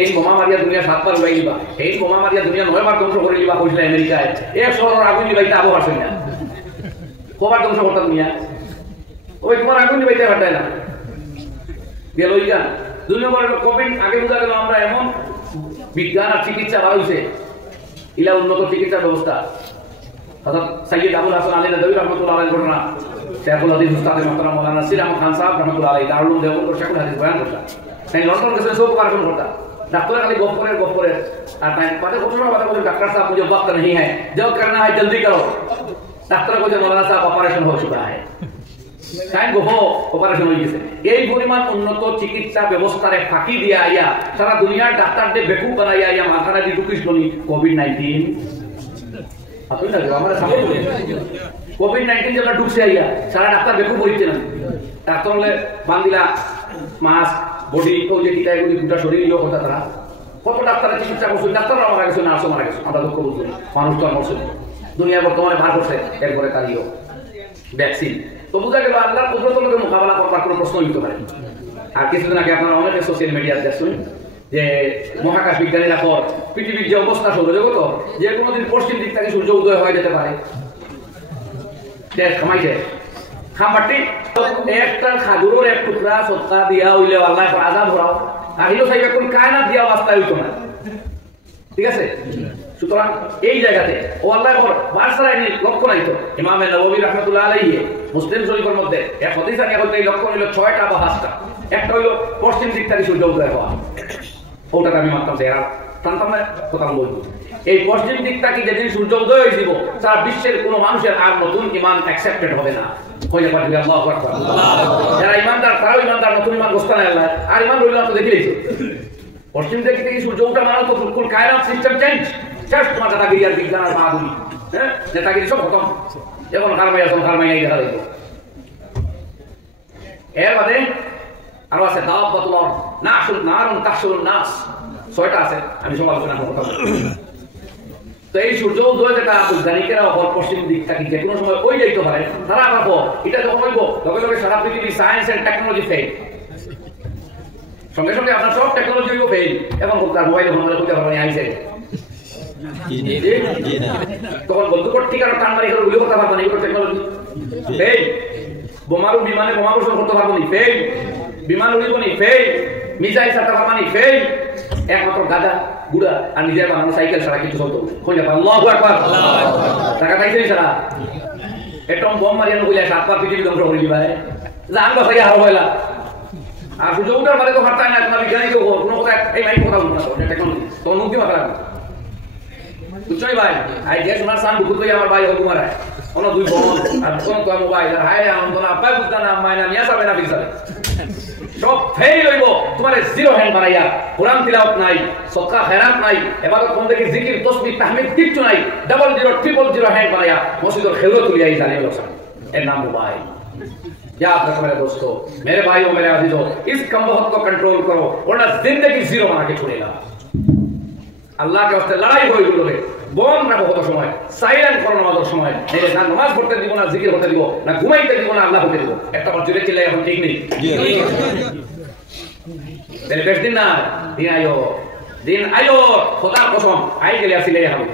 এই বোমা মারিয়া দুনিয়া 7 বার উড়াই দিবা, এই বোমা মারিয়া দুনিয়া 9 বার ধ্বংস করে দিবা কইছিল আমেরিকায়। এক শহর আগুন দিবাইতে আবু হাসেন না, কবার ধ্বংস করতা দুনিয়া? ওই তোমার আগুন দিবাইতে পারতাই না, গেল ইয়া দুই নম্বর কোভিড। আগে বোঝা গেল আমরা এমন বিজ্ঞান আর চিকিৎসা বার হইছে, ইলা উন্নত চিকিৎসা ব্যবস্থা। হযরত সৈয়দ আবুল হাসান আলী নদভী রাহমাতুল্লাহ আলাইহির ঘটনা, শেখুল হাদিস উস্তাদ মুহতারাম মাওলানা নাসির আহমদ খান সাহেব রাহমাতুল্লাহ আলাইহি দারুল দেওবন্দ শেখুল হাদিস বয়ান করতা। তাই লন্ডন গেছে সব কারণ করতা, ডাক্তার খালি গপ করে আর তাই পাতে কত সময় কথা বলে, ডাক্তার সাহেব मुझे वक्त नहीं है, जो करना है जल्दी करो। ডাক্তার বলে মৌলানা সাহেব অপারেশন हो चुका है, তাই গো অপারেশন হয়ে গেছে। এই পরিমাণ উন্নত চিকিৎসা ব্যবস্থারে ফাঁকি দিয়া আইয়া সারা দুনিয়ার ডাক্তারদের বেকুব বানাইয়া আইয়া মাথানা দি ঢুকিস বলি কোভিড-19। আপনি না আমরা সামনে বলি কোভিড-19 যেটা ঢুকছে আইয়া সারা ডাক্তার বেকুব হইছে না। ডাক্তার বলে বান্দিলা মাস্ক বডি তো যে কিটা এগুলি দুটা শরীর ইলো কথা তারা কত ডাক্তারের চিকিৎসা করছে, ডাক্তাররা মারা গেছে, নার্সও মারা গেছে। আমরা দুঃখ বুঝি, মানুষ তো আর মরছে দুনিয়া বর্তমানে বার করছে, এরপরে তারিও ভ্যাকসিন। তো বোঝা গেল আল্লাহর কুদরতকে মোকাবেলা করবার কোনো প্রশ্ন হইতে পারে। আর কিছুদিন আগে আপনারা অনেকে সোশ্যাল মিডিয়াতে দেখছেন যে মহাকাশ বিজ্ঞানীরা পর পৃথিবীর যে অবস্থা সৌরজগত যে কোনোদিন পশ্চিম দিক থেকে সূর্য উদয় হয়ে যেতে পারে। খামাইছে খামারটি একটা খাজুরের এক টুকরা সত্তা দিয়া হইলে আল্লাহ আজাব ভরাও আহিলো সাইবে কোন কায়নাত দিয়া অবস্থা হইতো না, ঠিক আছে? সুতরাং এই জায়গাতে ও আল্লাহর বারসারাই লক্ষ্য নাই তো। ইমাম নববী রাহমাতুল্লাহ আলাইহি মুসলিম শরীফের মধ্যে এক হাদিস আছে, এই লক্ষ্য হলো 6টা বা 5টা। একটা হলো পশ্চিম দিক থেকে সূর্য উদয় হওয়া, ওটাকে আমি মানতাম এরা জানতাম না, কথা বলবো। এই পশ্চিম দিক থেকে যেদিন সূর্য উদয় হয়েছিল সারা বিশ্বের কোনো মানুষের আর নতুন ইমান অ্যাকসেপ্টেড হবে না। আল্লাহু আকবার। যারা ইমানদার তারাও ইমানদার, নতুন ইমান গোস্তান আল্লাহ আর ইমান রইল না তো দেখেইছো। পশ্চিম দিক থেকে সূর্য উঠা মানে তো ফুল কায়নাত সিস্টেম চেঞ্জ। শেষ তোমার দাদাগিরি আর বিজ্ঞান আর বাহাদুরি, হ্যাঁ নেতাগিরি সব খতম। এখন খারমাই দেখা দিত। এর বাদে আরো আছে দাওয়াতুল আরদ, নাসুল নারুন তাহসুল নাস, 6টা আছে, আমি সব আলোচনা করব। তো এই সূর্য উদয় যেটা বৈজ্ঞানিকেরা অপর পশ্চিম দিক থেকে যে কোনো সময় ওই যাইতে পারে, তারা ভাবো এটা যখন হইব লগে লগে সারা পৃথিবীর সায়েন্স এন্ড টেকনোলজি ফেল, সঙ্গে সঙ্গে আপনার সব টেকনোলজি ফেল। এবং তার মোবাইলে ফোন করে খুঁজে পারবেন আইসে তখন বন্ধু ঠিক আর টান মারি গুলি করতে পারবো না, এগুলো টেকনোলজি ফেল। বোমারু বিমানে বোমা বর্ষণ করতে পারবো নি, ফেল। বিমান উড়িব নি, ফেল। মিসাইল ছাড়তে পারবো নি, ফেল। একমাত্র গাদা গুড়া আর নিজের বানানো সাইকেল ছাড়া কিছু চলতো আল্লাহু আকবার। টাকা পাইছে ছাড়া এটম বোম মারিয়ানো বলে 7 বার পৃথিবী ধ্বংস করে দিবা, জান বাসাই হার হইলা। আর সূর্য উঠার বাদে তো হারতাই না, তোমার বিজ্ঞানী তো কোনো কথা এই ভাই কথা বলতো না, টেকনোলজি তোমার মুক্তি মাথা রাখবো। বুঝছই ভাই, আই যে সোনার সান দুপুর করে আমার ভাই হল কুমারায় কোনো 2 বোন আর কোন তো মোবাইল আর হায় আনন্দ না আব্বাই বুঝতা না আম্মাই না নিয়া যাবে না বিছালে সব ফেল হইব। তোমার জিরো হ্যান্ড বানাইয়া কোরআন তিলাওয়াত নাই, সদকা খেরাত নাই, ইবাদত বন্দেগী জিকির তাসবিহ তাহমিদ কিচ্ছু নাই, 000 হ্যান্ড বানাইয়া মসজিদের খেলো তুলিয়া এই জালিম লোক এর নাম মোবাইল। याद रखो मेरे दोस्तों, मेरे भाइयों, मेरे अजीजों, इस कमबख्त को कंट्रोल करो वरना जिंदगी जीरो बना के छोड़ेगा। আল্লাহ কে ওয়াস্তে লড়াই হই গুলোরে বম রাখো কত সময়, সাইলেন্ট করো নামাজের সময়। এই না নামাজ পড়তে দিব না, জিকির করতে দিব না, ঘুমাইতে দিব না, আল্লাহ হতে দিব। একটা বার জোরে চিল্লাই এখন ঠিক নেই। তাহলে বেশ দিন না, দিন আয়ো খোদার কসম আই গেলে আসিলে হবে।